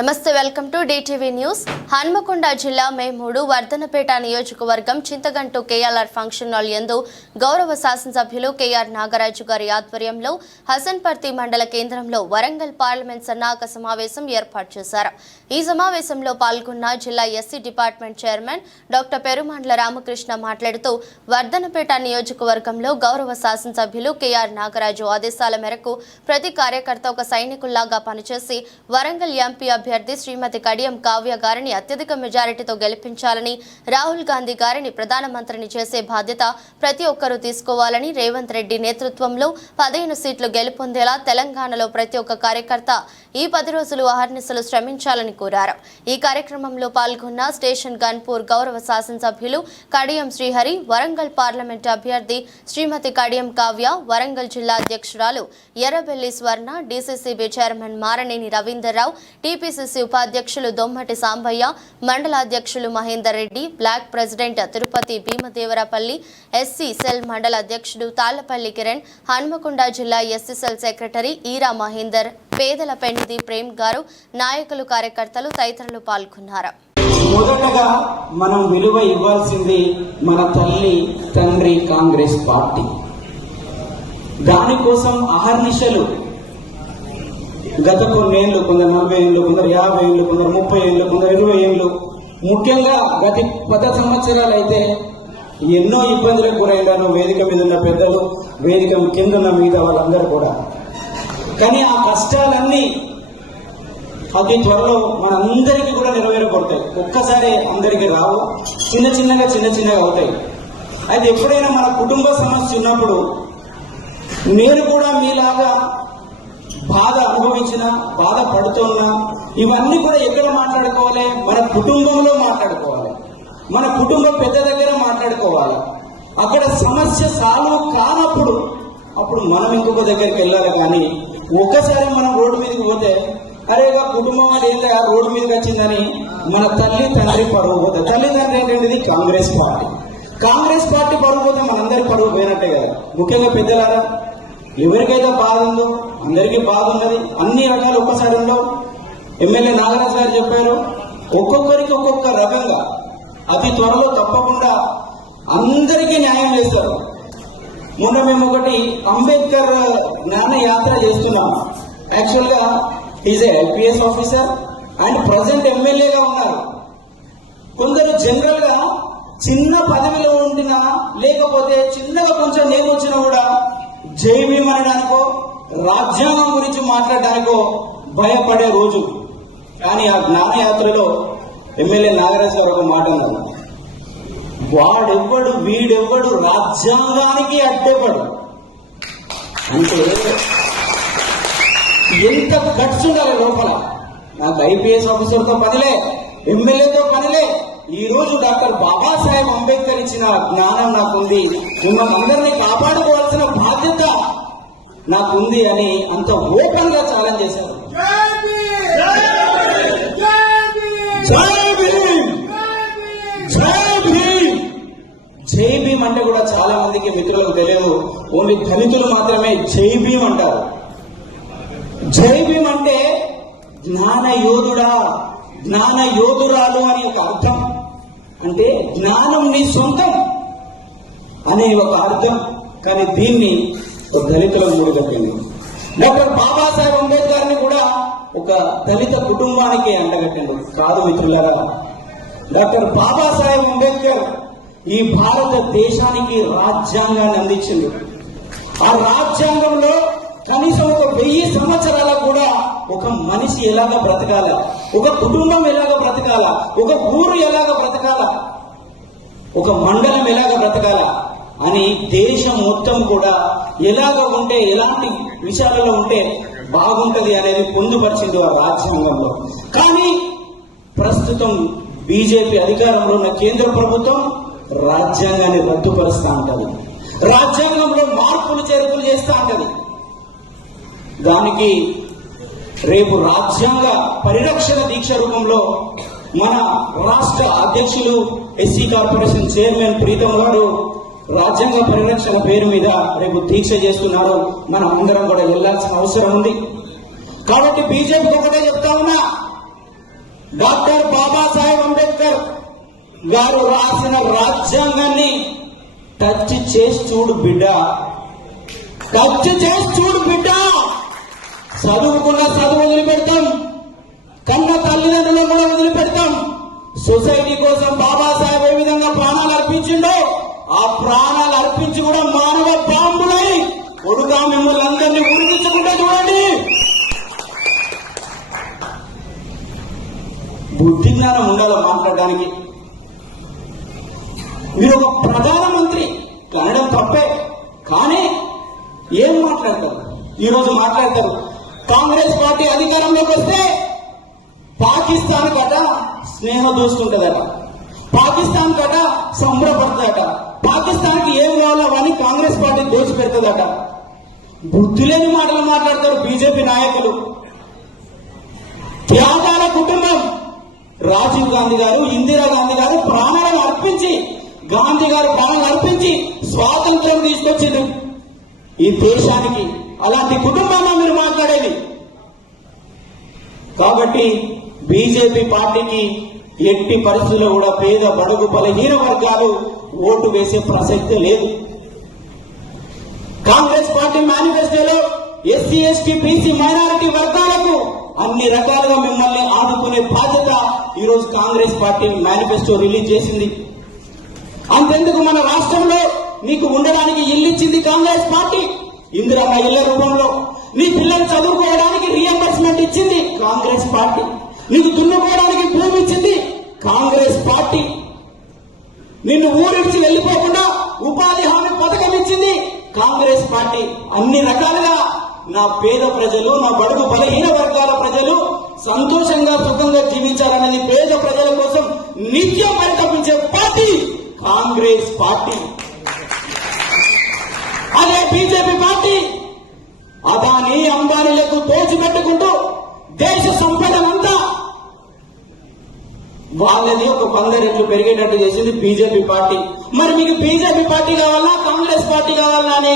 నమస్తే welcome to DTV news. Hanamkonda జిల్లా మేమూడు వర్ధనపేట నియోజకవర్గం చింతగంటు కేఎల్ఆర్ ఫంక్షన్ హాల్ యందు గౌరవ శాసనసభ్యులు కేఆర్ నాగరాజు గారి ఆధ్వర్యంలో హసన్పర్తి మండల కేంద్రంలో వరంగల్ పార్లమెంట్ సన్నాహక సమావేశం ఏర్పాటు చేశారు. ఈ సమావేశంలో పాల్గొన్న జిల్లా SC department chairman doctor Perumandla Ramakrishna మాట్లాడుతూ వర్ధనపేట నియోజకవర్గంలో గౌరవ శాసనసభ్యులు కేఆర్ నాగరాజు ఆదేశాల మేరకు ప్రతి కార్యకర్త ఒక సైనికుల్లాగా పనిచేసి వరంగల్ ఎంపీ అభ్యర్థి శ్రీమతి కడియం కావ్య గారిని అత్యధిక మెజారిటీతో గెలిపించాలని, రాహుల్ గాంధీ గారిని ప్రధానమంత్రిని చేసే బాధ్యత ప్రతి ఒక్కరూ తీసుకోవాలని, రేవంత్ రెడ్డి నేతృత్వంలో 15 సీట్లు గెలుపొందేలా తెలంగాణలో ప్రతి ఒక్క కార్యకర్త ఈ 10 రోజులు అహర్నిశలు శ్రమించాలని కోరారు. ఈ కార్యక్రమంలో పాల్గొన్న స్టేషన్ గన్పూర్ గౌరవ శాసనసభ్యులు కడియం శ్రీహరి, వరంగల్ పార్లమెంట్ అభ్యర్థి శ్రీమతి కడియం కావ్య, వరంగల్ జిల్లా అధ్యక్షురాలు ఎర్రబెల్లి స్వర్ణ, DCCB chairman Maraneni Ravinder Rao, TPCC ఉపాధ్యక్షులు దొమ్మటి సాంబయ్య, మండల అధ్యక్షులు Mahender Reddy, block president Tirupati Bheemadevarapalli, SC cell మండల అధ్యక్షుడు తాళ్లపల్లి కిరణ్, హన్మకొండ జిల్లా ఎస్సీ సెల్ సెక్రటరీ ఈరా మహేందర్, పేదల పెన్నిధి ప్రేమ్ గారు, నాయకులు, కార్యకర్తలు తదితరులు పాల్గొన్నారు. మొదటగా మనం విలువ ఇవ్వాల్సింది మన తల్లి తండ్రి కాంగ్రెస్ పార్టీ. దానికోసం అహర్నిశలు గత కొన్నేళ్ళు, కొందరు 40 ఏళ్ళు, కొందరు 50 ఏళ్ళు, కొందరు 30 ఏళ్ళు, కొందరు 20 ఏళ్ళు, ముఖ్యంగా గత 10 సంవత్సరాలు అయితే ఎన్నో ఇబ్బందులకు గురైనారు వేదిక మీద ఉన్న పెద్దలు, వేదిక కింద ఉన్న మిగతా వాళ్ళందరూ కూడా. కానీ ఆ కష్టాలన్నీ అతి త్వరలో మనందరికీ కూడా నెరవేరబడతాయి. ఒక్కసారి అందరికీ రావు, చిన్న చిన్నగా అవుతాయి. అయితే ఎప్పుడైనా మన కుటుంబ సమస్య ఉన్నప్పుడు నేను కూడా మీలాగా బాధ అనుభవించిన, బాధపడుతున్నా, ఇవన్నీ కూడా ఎక్కడ మాట్లాడుకోవాలి? మన కుటుంబంలో మాట్లాడుకోవాలి, మన కుటుంబ పెద్ద దగ్గర మాట్లాడుకోవాలి. అక్కడ సమస్య సాల్వ్ కానప్పుడు అప్పుడు మనం ఇంకొక దగ్గరికి వెళ్ళాలి. కానీ ఒకసారి మనం రోడ్డు మీదకి పోతే అరేగా కుటుంబం వాళ్ళు ఏంటో రోడ్డు మీదకి వచ్చిందని మన తల్లి తండ్రి పరువు పోతాయి. తల్లి తండ్రి ఏంటంటే కాంగ్రెస్ పార్టీ. కాంగ్రెస్ పార్టీ పరువు పోతే మనందరి పరువు పోయినట్టే కదా. ముఖ్యంగా పెద్దలారా, ఎవరికైతే బాధ ఉందో అందరికీ బాధ ఉన్నది. అన్ని రకాలు ఒక్కసారి ఉండవు. ఎమ్మెల్యే నాగరాజు గారు చెప్పారు, ఒక్కొక్కరికి ఒక్కొక్క రకంగా అతి త్వరలో తప్పకుండా అందరికీ న్యాయం చేస్తారు. మొన్న మేము ఒకటి అంబేద్కర్ జ్ఞాన యాత్ర చేస్తున్నాం. యాక్చువల్ గా is IPS officer and present ఎమ్మెల్యేగా ఉన్నారు. కొందరు జనరల్ గా చిన్న పదవిలో ఉండినా, లేకపోతే చిన్నగా కొంచెం నేమ్ వచ్చినా కూడా జై భీమ్ అనడానికో రాజ్యాంగం గురించి మాట్లాడడానికో భయపడే రోజు. కానీ ఆ జ్ఞానయాత్రలో ఎమ్మెల్యే నాగరాజు గారు ఒక మాట అన్నారు, వాడెవ్వడు వీడెవ్వడు రాజ్యాంగానికి అడ్డేవాడు. అంటే ఎంత గట్స్ ఉండాలి లోపల. నాకు ఐపీఎస్ ఆఫీసర్తో పనిలే, ఎమ్మెల్యేతో పనిలే. ఈ రోజు డాక్టర్ బాబాసాహెబ్ అంబేద్కర్ ఇచ్చిన జ్ఞానం నాకుంది, మిమ్మల్ని అందరినీ కాపాడుకోవాల్సిన బాధ్యత నాకుంది అని అంత ఓపెన్ గా ఛాలెంజ్ చేశారు. జై భీమ్ అంటే కూడా చాలా మందికి మిత్రులకు తెలియదు. ఓన్లీ దళితులు మాత్రమే జై భీమ్ అంటారు. జై భీమ్ అంటే జ్ఞాన యోధుడా, జ్ఞాన యోధురాలు అని ఒక అర్థం. అంటే జ్ఞానం నీ సొంతం అనే ఒక అర్థం. కానీ దీన్ని దళితులకు మూడుగట్టింది. డాక్టర్ బాబాసాహెబ్ అంబేద్కర్ ని కూడా ఒక దళిత కుటుంబానికి అండగట్టిండు. కాదు మిత్రులారా, డాక్టర్ బాబాసాహెబ్ అంబేద్కర్ ఈ భారతదేశానికి రాజ్యాంగాన్ని అందించింది. ఆ రాజ్యాంగంలో కనీసం ఒక 1000 సంవత్సరాలకు కూడా ఒక మనిషి ఎలాగ బ్రతకాల, ఒక కుటుంబం ఎలాగ బ్రతకాల, ఒక ఊరు ఎలాగ బ్రతకాల, ఒక మండలం ఎలాగ బ్రతకాల అని దేశం మొత్తం కూడా ఎలాగ ఉంటే, ఎలాంటి విషయాలలో ఉంటే బాగుంటది అనేది పొందుపరిచింది ఆ రాజ్యాంగంలో. కానీ ప్రస్తుతం బీజేపీ అధికారంలో ఉన్న కేంద్ర ప్రభుత్వం రాజ్యాంగాన్ని రద్దుపరుస్తా ఉంటది, రాజ్యాంగంలో మార్పులు చేర్పులు చేస్తా ఉంటది. దానికి రేపు రాజ్యాంగ పరిరక్షణ దీక్ష రూపంలో మన రాష్ట్ర అధ్యక్షులు ఎస్సీ కార్పొరేషన్ చైర్మన్ ప్రీతం గారు రాజ్యాంగ పరిరక్షణ పేరు మీద రేపు దీక్ష చేస్తున్నారు. మనం అందరం కూడా వెళ్లాల్సిన అవసరం ఉంది. కాబట్టి బీజేపీకి ఒకటే చెప్తా ఉన్నా, గారు రాసిన రాజ్యాంగాన్ని టచ్ చేసి చూడు బిడ్డ, టచ్ చేసి చూడు బిడ్డ. చదువుకున్న చదువు వదిలిపెడతాం, కన్న తల్లిదండ్రులను కూడా వదిలిపెడతాం. సొసైటీ కోసం బాబాసాహెబ్ ఏ విధంగా ప్రాణాలు అర్పించిండో ఆ ప్రాణాలు అర్పించి కూడా మానవ బాంబులై ఒడుగా మిమ్మల్ని అందరినీ ఉరికించుకుంటే చూడండి. బుద్ధి జ్ఞానం ఉండాలి మాట్లాడడానికి. మీరు ఒక ప్రధానమంత్రి అనడం తప్పే, కానీ ఏం మాట్లాడతారు? ఈరోజు మాట్లాడతారు కాంగ్రెస్ పార్టీ అధికారంలోకి వస్తే పాకిస్తాన్ కట స్నేహం దూసుకుంటుందట, పాకిస్తాన్ కట సంబరపడుతుందట, పాకిస్తాన్ కి ఏం కావాలో అవన్నీ కాంగ్రెస్ పార్టీ దోచి పెడుతుందట. బుద్ధి లేని మాటలు మాట్లాడతారు బీజేపీ నాయకులు. త్యాగాల కుటుంబం రాజీవ్ గాంధీ గారు, ఇందిరాగాంధీ గారు ప్రాణాలను అర్పించి, గాంధీ గారు ప్రాణాలు అర్పించి స్వాతంత్ర్యం తీసుకొచ్చింది ఈ దేశానికి. అలాంటి కుటుంబాన్ని మీరు మాట్లాడేది. కాబట్టి బీజేపీ పార్టీకి ఎట్టి పరిస్థితుల్లో కూడా పేద బడుగు బలహీన వర్గాలు ఓటు వేసే ప్రసక్తే లేదు. కాంగ్రెస్ పార్టీ మేనిఫెస్టోలో ఎస్సీ ఎస్టీ బీసీ మైనారిటీ వర్గాలకు అన్ని రకాలుగా మిమ్మల్ని ఆదుకునే బాధ్యత ఈరోజు కాంగ్రెస్ పార్టీ మేనిఫెస్టో రిలీజ్ చేసింది. అంతెందుకు మన రాష్ట్రంలో నీకు ఉండడానికి ఇల్లు ఇచ్చింది కాంగ్రెస్ పార్టీ, ఇందిరమ్మ ఇళ్ల రూపంలో. నీ పిల్లలు చదువుకోవడానికి రీఎంబర్స్మెంట్ ఇచ్చింది కాంగ్రెస్ పార్టీ. నీకు దున్నుకోవడానికి భూమి ఇచ్చింది కాంగ్రెస్ పార్టీ. నిన్ను ఊరించి వెళ్లిపోకుండా ఉపాధి హామీ పథకం ఇచ్చింది కాంగ్రెస్ పార్టీ. అన్ని రకాలుగా నా పేద ప్రజలు, నా బడుగు బలహీన వర్గాల ప్రజలు సంతోషంగా సుఖంగా జీవించాలనేది పేద ప్రజల కోసం నిత్యం పరితపించే పార్టీ కాంగ్రెస్ పార్టీ. అదే బీజేపీ పార్టీ అదాని అంబానీలకు దోచిపెట్టుకుంటూ దేశ సంపదనంతా వాళ్ళది ఒక 100 రెట్లు పెరిగేటట్టు చేసింది బీజేపీ పార్టీ. మరి మీకు బీజేపీ పార్టీ కావాలా కాంగ్రెస్ పార్టీ కావాలా అనే